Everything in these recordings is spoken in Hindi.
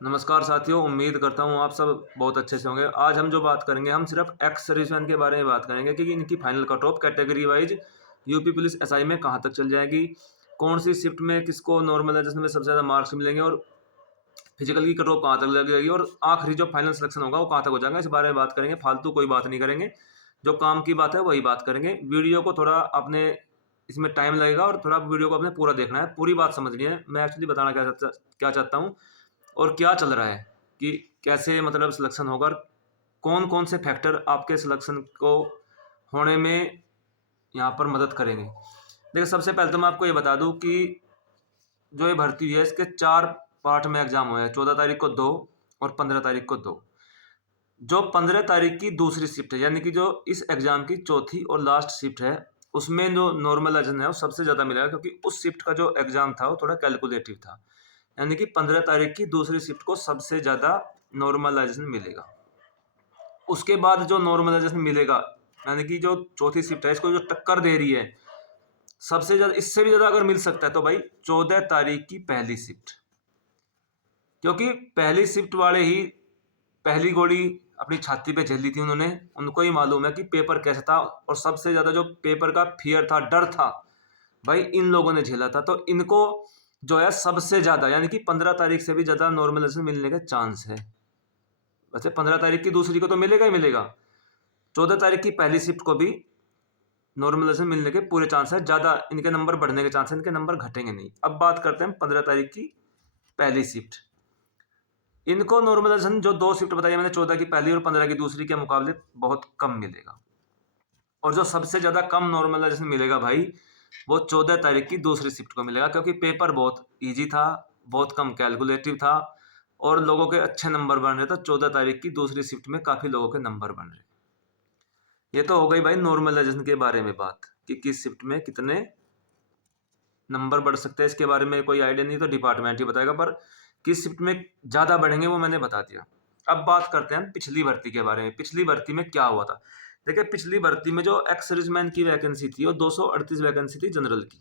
नमस्कार साथियों, उम्मीद करता हूँ आप सब बहुत अच्छे से होंगे। आज हम जो बात करेंगे, हम सिर्फ एक्स सर्विसमैन के बारे में बात करेंगे कि इनकी final cut off category wise UP police SI में कहाँ तक चल जाएगी, कौन सी शिफ्ट में किसको नॉर्मलाइजेशन में सबसे ज़्यादा मार्क्स मिलेंगे और फिजिकल की कट ऑफ कहाँ तक लग जाएगी और आखिरी जो फाइनल सिलेक्शन होगा वो कहाँ तक हो जाएगा। इस बारे में बात करेंगे, फालतू कोई बात नहीं करेंगे। जो काम की बात है वही बात करेंगे। वीडियो को थोड़ा अपने इसमें टाइम लगेगा और थोड़ा वीडियो को अपने पूरा देखना है, पूरी बात समझनी है। मैं एक्चुअली बताना क्या चाहता हूँ और क्या चल रहा है कि कैसे मतलब सिलेक्शन होगा और कौन-कौन से फैक्टर आपके सिलेक्शन को होने में यहाँ पर मदद करेंगे। देखिए, सबसे पहले तो मैं आपको ये बता दूँ कि जो ये भर्ती हुई है इसके 4 पार्ट में एग्ज़ाम हुए हैं। 14 तारीख को 2 और 15 तारीख को 2। जो 15 तारीख की दूसरी शिफ्ट है, यानी कि जो इस एग्ज़ाम की चौथी और लास्ट शिफ्ट है, उसमें जो नॉर्मलाइज़ेशन है वो सबसे ज़्यादा मिलेगा, क्योंकि उस शिफ्ट का जो एग्ज़ाम था वो थोड़ा कैलकुलेटिव था। यानी कि 15 तारीख की दूसरी शिफ्ट को सबसे ज़्यादा नॉर्मलाइज़ेशन मिलेगा। उसके बाद जो नॉर्मलाइज़ेशन मिलेगा, यानी कि जो चौथी शिफ्ट है इसको जो टक्कर दे रही है, सबसे ज़्यादा इससे भी ज़्यादा अगर मिल सकता है तो भाई 14 तारीख की पहली शिफ्ट। क्योंकि पहली शिफ्ट वाले ही पहली गोली अपनी छाती पे झेली थी उन्होंने, उनको ही मालूम है कि पेपर कैसा था और सबसे ज़्यादा जो पेपर का फ़ियर था, डर था, भाई इन लोगों ने झेला था। तो इनको जो है सबसे ज़्यादा, यानी कि 15 तारीख से भी ज़्यादा नॉर्मलाइज़ेशन मिलने के चांस है। वैसे 15 तारीख की दूसरी को तो मिलेगा ही मिलेगा। 14 तारीख की पहली शिफ्ट को भी नॉर्मलाइज़ेशन मिलने के पूरे चांस है, ज़्यादा इनके नंबर बढ़ने के चांस है, इनके नंबर घटेंगे नहीं। अब बात करते हैं 15 तारीख की पहली शिफ्ट। इनको नॉर्मलाइज़ेशन जो 2 शिफ्ट बताई मैंने, 14 की पहली और 15 की दूसरी के मुकाबले बहुत कम मिलेगा। और जो सबसे ज़्यादा कम नॉर्मलाइज़ेशन मिलेगा भाई, वो 14 तारीख की दूसरी शिफ्ट को मिलेगा, क्योंकि पेपर बहुत ईज़ी था, बहुत कम कैलकुलेटिव था और लोगों के अच्छे नंबर बन रहे थे। तो 14 तारीख की दूसरी शिफ्ट में काफ़ी लोगों के नंबर बन रहे। ये तो हो गई भाई नॉर्मलाइजेशन के बारे में बात कि किस शिफ्ट में कितने नंबर बढ़ सकते हैं। इसके बारे में कोई आइडिया नहीं, तो डिपार्टमेंट ही बताएगा, पर किस शिफ्ट में ज़्यादा बढ़ेंगे वो मैंने बता दिया। अब बात करते हैं पिछली भर्ती के बारे में। पिछली भर्ती में क्या हुआ था? देखिए, पिछली भर्ती में जो एक्स सर्विसमैन की वैकेंसी थी वो 238 वैकेंसी थी जनरल की,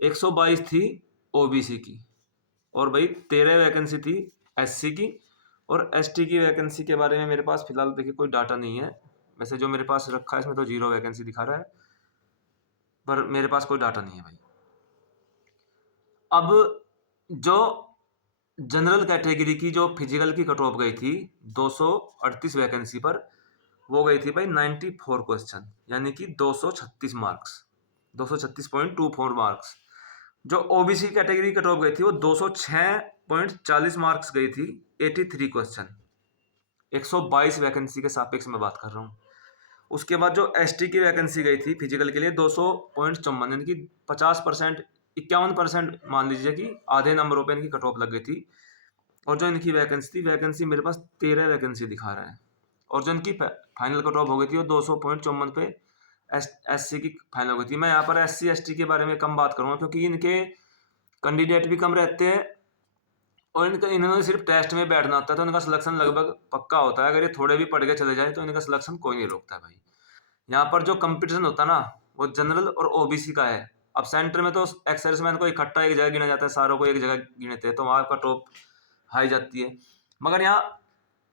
122 थी ओबीसी की और भाई 13 वैकेंसी थी एससी की। और एसटी की वैकेंसी के बारे में मेरे पास फिलहाल देखिए कोई डाटा नहीं है। वैसे जो मेरे पास रखा है इसमें तो 0 वैकेंसी दिखा रहा है, पर मेरे पास कोई डाटा नहीं है भाई। अब जो जनरल कैटेगरी की जो फिजिकल की कट ऑफ गई थी 238 वैकेंसी पर, वो गई थी भाई 94 क्वेश्चन, यानी कि 236 मार्क्स, 236.24 मार्क्स। जो ओबीसी कैटेगरी कट ऑफ गई थी वो 206.40 मार्क्स गई थी, 83 क्वेश्चन, 122 वैकेंसी के सापेक्ष में बात कर रहा हूँ। उसके बाद जो एसटी की वैकेंसी गई थी फिजिकल के लिए 200.54, यानी कि 50%, 51% मान लीजिए कि आधे नंबरों पे इनकी कट ऑफ लग गई थी। और जो इनकी वैकेंसी थी, वैकेंसी मेरे पास 13 वैकेंसी दिखा रहा है। और जो इनकी फाइनल कट ऑफ हो गई थी वो 200.54 पे एस सी की फाइनल हो गई थी। मैं यहाँ पर एस सी एस टी के बारे में कम बात करूँगा, क्योंकि इनके कैंडिडेट भी कम रहते हैं और इनका इन्होंने सिर्फ टेस्ट में बैठना होता है, तो इनका सिलेक्शन लगभग पक्का होता है। अगर ये थोड़े भी पढ़ के चले जाए तो इनका सिलेक्शन कोई नहीं रोकता है भाई। यहाँ पर जो कंपटीशन होता है ना, वो जनरल और ओबीसी का है। अब सेंटर में तो एक्स सर्विसमैन को इकट्ठा एक जगह गिना जाता है, सारों को एक जगह गिनते हैं, तो वहाँ का टॉप हाई जाती है। मगर यहाँ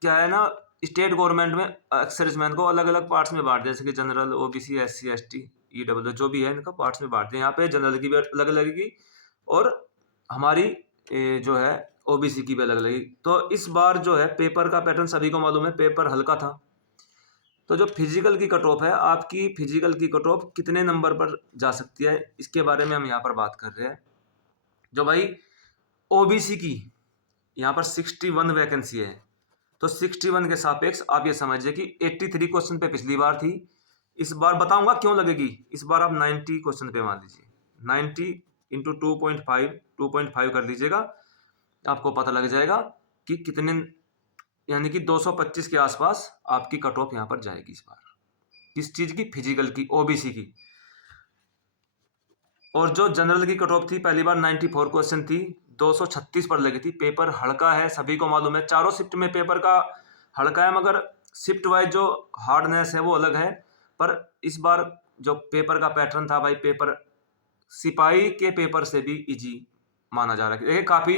क्या है ना, स्टेट गवर्नमेंट में एक्स सर्विसमैन को अलग अलग पार्ट्स में बांट दिया, जैसे कि general, OBC, SC, ST, EW, जो भी है इनका पार्ट्स में बांट दिया। यहाँ पे जनरल की भी अलग लगेगी और हमारी जो है ओबीसी की भी अलग लगेगी। तो इस बार जो है पेपर का पैटर्न सभी को मालूम है, पेपर हल्का था। तो जो फिजिकल की कट ऑफ है, आपकी फिजिकल की कट ऑफ कितने नंबर पर जा सकती है, इसके बारे में हम यहाँ पर बात कर रहे हैं। जो भाई ओबीसी की यहाँ पर 61 वैकेंसी है, तो 61 के सापेक्ष आप ये समझिए कि 83 क्वेश्चन पे पिछली बार थी। इस बार बताऊंगा क्यों लगेगी। इस बार आप 90 क्वेश्चन पे मान लीजिए, 90 इंटू 2.5 कर लीजिएगा, आपको पता लग जाएगा कि कितने, यानी कि 225 के आसपास आपकी कट ऑफ यहाँ पर जाएगी इस बार। किस चीज़ की? फिजिकल की, ओबीसी की। और जो जनरल की कट ऑफ थी पहली बार 94 क्वेश्चन थी, 236 पर लगी थी। पेपर हल्का है, सभी को मालूम है, चारों शिफ्ट में पेपर का हल्का है, मगर शिफ्ट वाइज जो हार्डनेस है वो अलग है। पर इस बार जो पेपर का पैटर्न था भाई, पेपर सिपाही के पेपर से भी इजी माना जा रहा है। देखिए, काफ़ी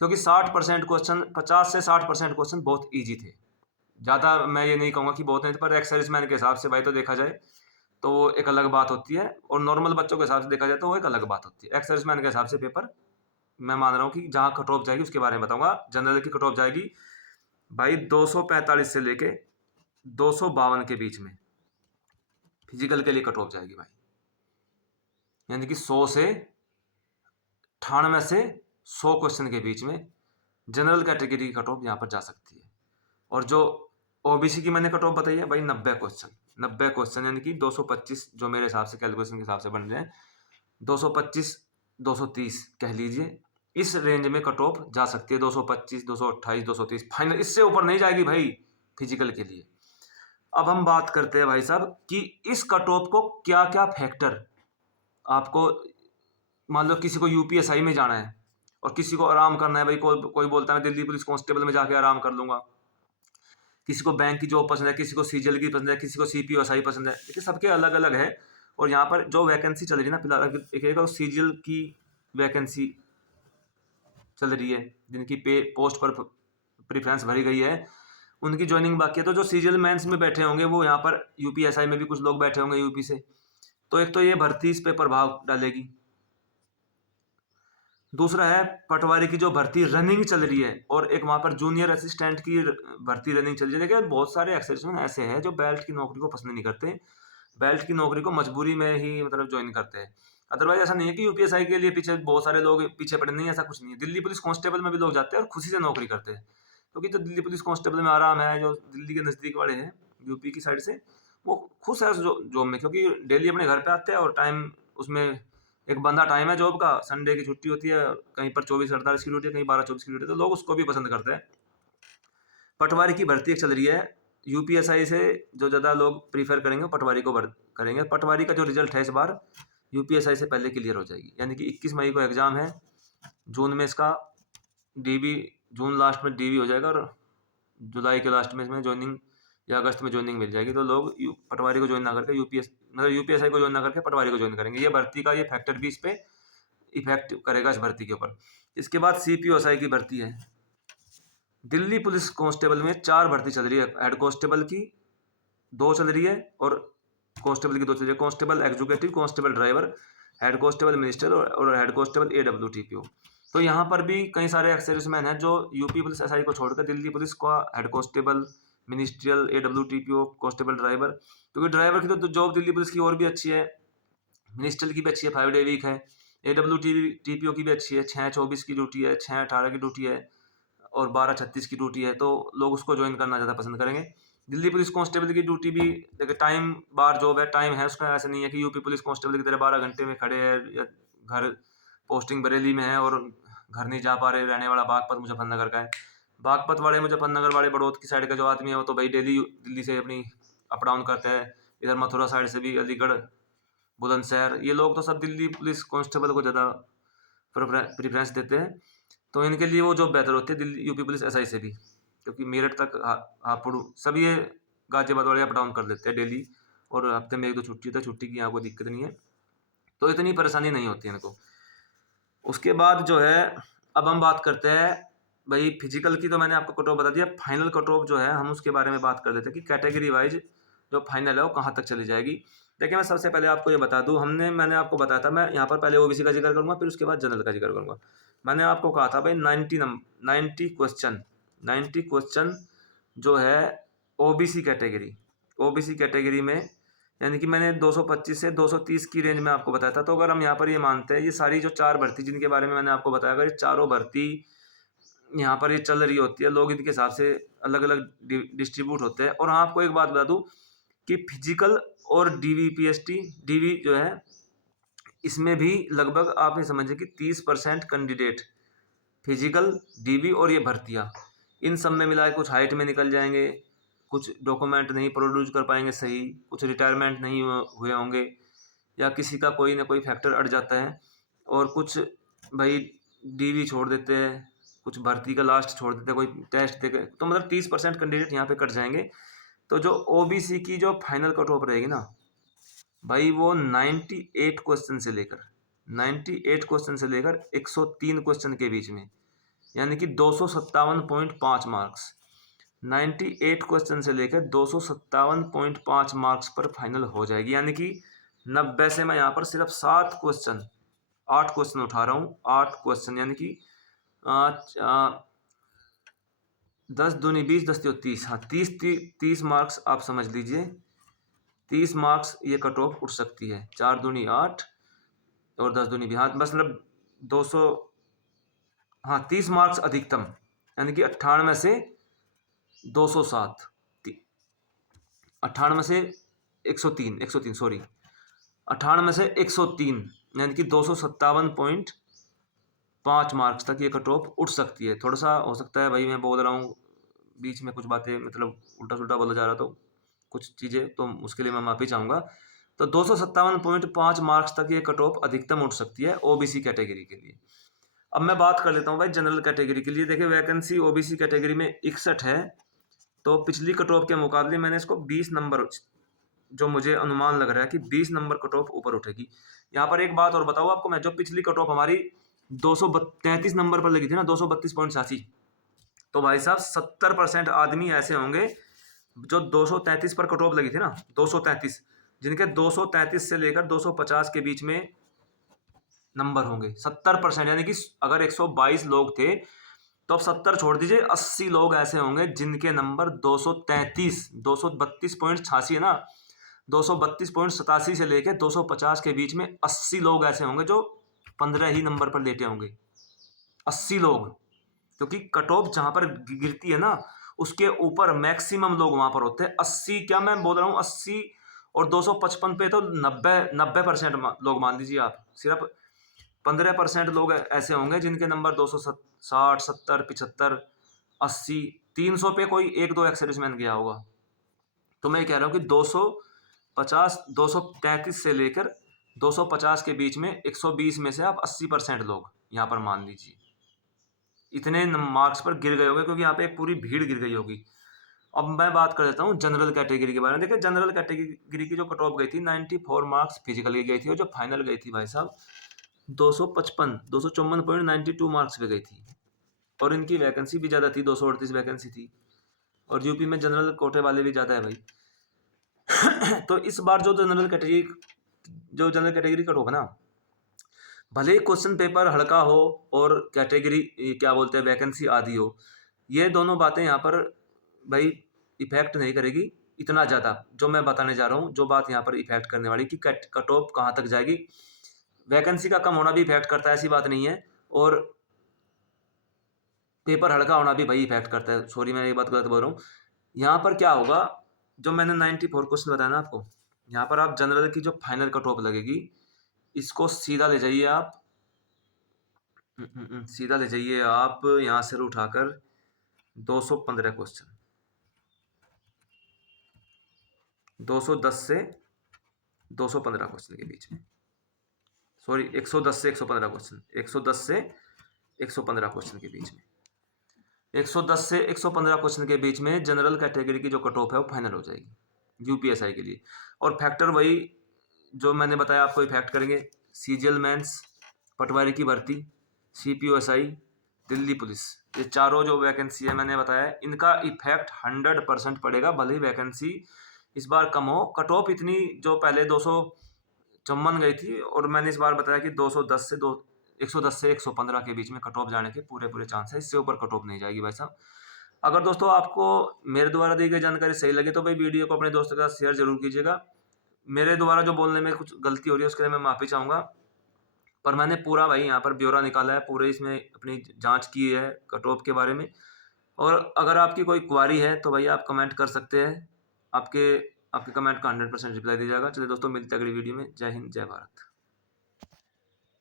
क्योंकि 60% क्वेश्चन, 50 से 60% क्वेश्चन बहुत ईजी थे। ज़्यादा मैं ये नहीं कहूँगा कि बहुत नहीं थे, पर एक्स सर्विसमैन के हिसाब से भाई तो देखा जाए तो वो एक अलग बात होती है, और नॉर्मल बच्चों के हिसाब से देखा जाए तो वो एक अलग बात होती है। एक्स सर्विसमैन के हिसाब से पेपर मैं मान रहा हूँ कि जहाँ कट ऑफ जाएगी उसके बारे में बताऊंगा। जनरल की कट ऑफ जाएगी भाई 245 से लेके 252 के बीच में फिजिकल के लिए कट ऑफ जाएगी भाई, यानी कि 100 से 98 से 100 क्वेश्चन के बीच में जनरल कैटेगरी की कट ऑफ यहाँ पर जा सकती है। और जो ओबीसी की मैंने कट ऑफ बताई है भाई 90 क्वेश्चन यानी कि 225, जो मेरे हिसाब से कैलकुलेशन के हिसाब से बन रहे हैं 225 230 कह लीजिए, इस रेंज में कट ऑफ जा सकती है। 225 228 230 फाइनल, इससे ऊपर नहीं जाएगी भाई फिजिकल के लिए। अब हम बात करते हैं भाई साहब कि इस कट ऑफ को क्या क्या फैक्टर, आपको मान लो किसी को यूपीएसआई में जाना है और किसी को आराम करना है भाई, कोई बोलता है मैं दिल्ली पुलिस कांस्टेबल में जाके आराम कर लूंगा, किसी को बैंक की जॉब पसंद है, किसी को सीजीएल की पसंद है, किसी को सीपीओएसआई पसंद है। देखिए सबके अलग अलग है। और यहाँ पर जो वैकेंसी चल रही है ना फिलहाल, एक सीजीएल की वैकेंसी चल रही है जिनकी पे पोस्ट पर प्रेफरेंस भरी गई है, उनकी ज्वाइनिंग बाकी है। तो जो सीजीएल मेंस में बैठे होंगे वो यहाँ पर यूपीएसआई में भी कुछ लोग बैठे होंगे यूपी से, तो एक तो ये भर्ती इस पे प्रभाव डालेगी। दूसरा है पटवारी की जो भर्ती रनिंग चल रही है, और एक वहाँ पर जूनियर असिस्टेंट की भर्ती रनिंग चल रही है। देखिए बहुत सारे एक्सेप्शन ऐसे हैं जो बेल्ट की नौकरी को पसंद नहीं करते, बेल्ट की नौकरी को मजबूरी में ही मतलब ज्वाइन करते हैं। अदरवाइज ऐसा नहीं है कि यूपीएसआई के लिए पीछे बहुत सारे लोग पीछे पड़े, नहीं ऐसा कुछ नहीं है। दिल्ली पुलिस कांस्टेबल में भी लोग जाते हैं और खुशी से नौकरी करते हैं, क्योंकि जो दिल्ली पुलिस कांस्टेबल में आराम है, जो दिल्ली के नज़दीक वाले हैं यूपी की साइड से, वो खुश है उस जॉब में, क्योंकि डेली अपने घर पे आते हैं और टाइम उसमें एक बंदा टाइम है जॉब का, संडे की छुट्टी होती है, कहीं पर 24-48 की ड्यूटी है, कहीं 12-24 की ड्यूटी है, तो लोग उसको भी पसंद करते हैं। पटवारी की भर्ती एक चल रही है, यूपीएसआई से जो ज़्यादा लोग प्रीफर करेंगे पटवारी को करेंगे। पटवारी का जो रिजल्ट है इस बार यूपीएसआई से पहले क्लियर हो जाएगी, यानी कि 21 मई को एग्ज़ाम है, जून में इसका डीबी, जून लास्ट में डीबी हो जाएगा और जुलाई के लास्ट में इसमें ज्वाइनिंग या अगस्त में ज्वाइनिंग मिल जाएगी। तो लोग पटवारी को ज्वाइन ना करके यूपीएसआई को ज्वाइन ना करके पटवारी को ज्वाइन करेंगे। ये भर्ती का ये फैक्टर भी इस पे इफेक्ट करेगा इस भर्ती के ऊपर। इसके बाद सीपीओएसआई की भर्ती है। दिल्ली पुलिस कांस्टेबल में 4 भर्ती चल रही है, हेड कांस्टेबल की 2 चल रही है और कांस्टेबल की 2 चल रही है, constable executive, constable driver, head constable minister और हेड कांस्टेबल एडब्ल्यूटीपीओ। तो यहाँ पर भी कई सारे एक्स सर्विसमैन हैं जो यूपी पुलिस एसआई को छोड़कर दिल्ली पुलिस का head constable, ministerial, AWTPO, constable driver, क्योंकि ड्राइवर की तो जॉब दिल्ली पुलिस की और भी अच्छी है, मिनिस्ट्रियल की भी अच्छी है, 5 डे वीक है, एडब्ल्यूटीपीओ की भी अच्छी है, 6-24 की ड्यूटी है, 6-18 की ड्यूटी है और 12-36 की ड्यूटी है, तो लोग उसको ज्वाइन करना ज़्यादा पसंद करेंगे। दिल्ली पुलिस कांस्टेबल की ड्यूटी भी देखिए टाइम बार जॉब है, टाइम है उसका, ऐसा नहीं है कि यूपी पुलिस कांस्टेबल की तरह 12 घंटे में खड़े हैं, या घर पोस्टिंग बरेली में है और घर नहीं जा पा रहे, रहने वाला बागपत मुजफ्फरनगर का है। बागपत वाले, मुजफ्फरनगर वाले, बड़ौद की साइड का जो आदमी है वो तो भाई डेली दिल्ली से अपनी अप डाउन करता है, इधर मथुरा साइड से भी, अलीगढ़, बुलंदशहर, ये लोग तो सब दिल्ली पुलिस कांस्टेबल को ज़्यादा प्रेफरेंस देते हैं। तो इनके लिए वो जॉब बेहतर होती है दिल्ली यूपी पुलिस एसआई से भी, क्योंकि मेरठ तक हापुड़ सब ये गाजियाबाद वाले अप डाउन कर लेते हैं डेली, और हफ्ते में 1-2 छुट्टी होता है, छुट्टी की यहाँ कोई दिक्कत नहीं है, तो इतनी परेशानी नहीं होती है इनको। उसके बाद जो है अब हम बात करते हैं भाई फिजिकल की, तो मैंने आपको कट ऑफ बता दिया। फाइनल कट ऑफ जो है हम उसके बारे में बात कर लेते हैं कि कैटेगरी वाइज जो फाइनल है वो कहाँ तक चली जाएगी। देखिए मैं सबसे पहले आपको ये बता दूं, मैंने आपको बताया था, मैं यहाँ पर पहले ओबीसी का जिक्र करूँगा फिर उसके बाद जनरल का जिक्र करूँगा। मैंने आपको कहा था भाई 90 क्वेश्चन, 90 क्वेश्चन जो है ओबीसी कैटेगरी में, यानी कि मैंने 225 से 230 की रेंज में आपको बताया था। तो अगर हम यहाँ पर ये मानते हैं ये सारी जो 4 भर्ती जिनके बारे में मैंने आपको बताया, अगर ये चारों भर्ती यहाँ पर ये चल रही होती है, लोग इनके हिसाब से अलग अलग डिस्ट्रीब्यूट होते हैं। और हाँ आपको एक बात बता दूँ कि फिजिकल और डीवीपीएसटी डीवी जो है इसमें भी लगभग आप ये समझिए कि 30% कैंडिडेट फिजिकल, डीवी और ये भर्तियाँ इन सब में मिला के कुछ हाइट में निकल जाएंगे, कुछ डॉक्यूमेंट नहीं प्रोड्यूस कर पाएंगे सही, कुछ रिटायरमेंट नहीं हुए होंगे, या किसी का कोई ना कोई फैक्टर अट जाता है, और कुछ भाई डीवी छोड़ देते हैं, कुछ भर्ती का लास्ट छोड़ देते हैं, कोई टेस्ट देकर, तो मतलब 30% कैंडिडेट यहाँ पे कट जाएंगे। तो जो ओबीसी की जो फाइनल कट ऑफ रहेगी ना भाई, वो 98 क्वेश्चन से लेकर 103 क्वेश्चन के बीच में, यानी कि 257.5 मार्क्स। 98 क्वेश्चन से लेकर 257.5 मार्क्स पर फाइनल हो जाएगी। यानी कि 90 से मैं यहाँ पर सिर्फ 8 क्वेश्चन उठा रहा हूँ। 8 क्वेश्चन यानी कि 10 दूनी 20, 10 तियो 30, हाँ 30 मार्क्स आप समझ लीजिए। 30 मार्क्स ये कट ऑफ उठ सकती है। 4 दूनी 8 और 10 दूनी 20, हाँ मतलब 200, हाँ 30 मार्क्स अधिकतम, यानी कि 98 से 207, 98 से 103 सॉरी, 98 से 103, यानी कि 257.5 मार्क्स तक ये कट ऑफ उठ सकती है। थोड़ा सा हो सकता है भाई मैं बोल रहा हूँ बीच में कुछ बातें मतलब उल्टा सुल्टा बोला जा रहा, तो कुछ चीज़ें तो उसके लिए मैं माफ़ी चाहूँगा। तो 257.5 मार्क्स तक ये कट ऑफ अधिकतम उठ सकती है ओबीसी कैटेगरी के लिए। अब मैं बात कर लेता हूँ भाई जनरल कैटेगरी के लिए। देखिए वैकेंसी ओबीसी कैटेगरी में 61 है, तो पिछली कट ऑफ के मुकाबले मैंने इसको 20 नंबर, जो मुझे अनुमान लग रहा है कि 20 नंबर कट ऑफ ऊपर उठेगी। यहाँ पर एक बात और बताऊँ आपको मैं, जो पिछली कट ऑफ हमारी 233 नंबर पर लगी थी ना, 232.86, तो भाई साहब 70% आदमी ऐसे होंगे जो 233 पर कट ऑफ लगी थी ना, 233, जिनके 233 से लेकर 250 के बीच में नंबर होंगे। 70%, यानी कि अगर 122 लोग थे तो अब 70 छोड़ दीजिए, 80 लोग ऐसे होंगे जिनके नंबर 233, 232.86 है ना, 232.87 से लेकर 250 के बीच में 80 लोग ऐसे होंगे जो 15 ही नंबर पर लेटे होंगे। 80 लोग, क्योंकि कट ऑफ जहां पर गिरती है ना उसके ऊपर मैक्सिमम लोग वहां पर होते हैं। 80 क्या मैं बोल रहा हूँ, 80 और 255 पे तो 90% लोग मान लीजिए आप। सिर्फ 15% लोग ऐसे होंगे जिनके नंबर 260, 70, 75, 80, 300 पे कोई 1-2 एक्स सर्विसमैन गया होगा। तो मैं कह रहा हूँ कि 250, 233 से लेकर 250 के बीच में 120 में से आप 80% लोग यहाँ पर मान लीजिए इतने मार्क्स पर गिर गए होंगे, क्योंकि यहाँ पे एक पूरी भीड़ गिर गई होगी। अब मैं बात कर लेता हूँ जनरल कैटेगरी के बारे में। देखिए जनरल कैटेगरी की जो कट ऑफ गई थी 94 मार्क्स फिजिकल की गई थी, और जो फाइनल गई थी भाई साहब 254.92 मार्क्स पे गई थी। और इनकी वैकेंसी भी ज़्यादा थी, 238 वैकेंसी थी, और यूपी में जनरल कोटे वाले भी ज़्यादा है भाई। तो इस बार जो जनरल कैटेगरी कट ऑफ है ना, भले ही क्वेश्चन पेपर हल्का हो और कैटेगरी क्या बोलते हैं वैकेंसी आधी हो, ये दोनों बातें यहाँ पर भाई इफेक्ट नहीं करेगी इतना ज़्यादा। जो मैं बताने जा रहा हूँ, जो बात यहाँ पर इफेक्ट करने वाली कि कट ऑफ कहाँ तक जाएगी, वैकेंसी का कम होना भी इफेक्ट करता है, ऐसी बात नहीं है, और पेपर हल्का होना भी भाई इफेक्ट करता है। सॉरी मैं ये बात गलत बोल रहा हूँ। यहाँ पर क्या होगा, जो मैंने 94 क्वेश्चन बताया ना आपको, यहाँ पर आप जनरल की जो फाइनल कट ऑफ लगेगी इसको सीधा ले जाइए आप, सीधा ले जाइए आप यहाँ से उठाकर 215 क्वेश्चन, 210 से 215 क्वेश्चन के बीच में, सॉरी 110 से 115 क्वेश्चन, 110 से 115 क्वेश्चन के बीच में, 110 से 115 क्वेश्चन के बीच में जनरल कैटेगरी की जो कट ऑफ है वो फाइनल हो जाएगी यूपीएसआई के लिए। और फैक्टर वही जो मैंने बताया आपको इफेक्ट करेंगे, सीजीएल मेंस, पटवारी की भर्ती, सीपीओएसआई, दिल्ली पुलिस, ये चारों जो वैकेंसी है मैंने बताया इनका इफेक्ट 100% पड़ेगा। भले ही वैकेंसी इस बार कम हो, कट ऑफ इतनी जो पहले 254 गई थी, और मैंने इस बार बताया कि 110 से 115 के बीच में कट ऑफ जाने के पूरे चांस है, इससे ऊपर कट ऑफ नहीं जाएगी भाई साहब। अगर दोस्तों आपको मेरे द्वारा दी गई जानकारी सही लगे तो भाई वीडियो को अपने दोस्तों के साथ शेयर जरूर कीजिएगा। मेरे द्वारा जो बोलने में कुछ गलती हो रही है उसके लिए मैं माफ़ी चाहूँगा, पर मैंने पूरा भाई यहाँ पर ब्यौरा निकाला है, पूरे इसमें अपनी जांच की है कट ऑफ के बारे में। और अगर आपकी कोई क्वारी है तो भाई आप कमेंट कर सकते हैं, आपके कमेंट का 100% रिप्लाई दिया जाएगा। चलिए दोस्तों, मिलते हैं अगली वीडियो में। जय हिंद, जय भारत।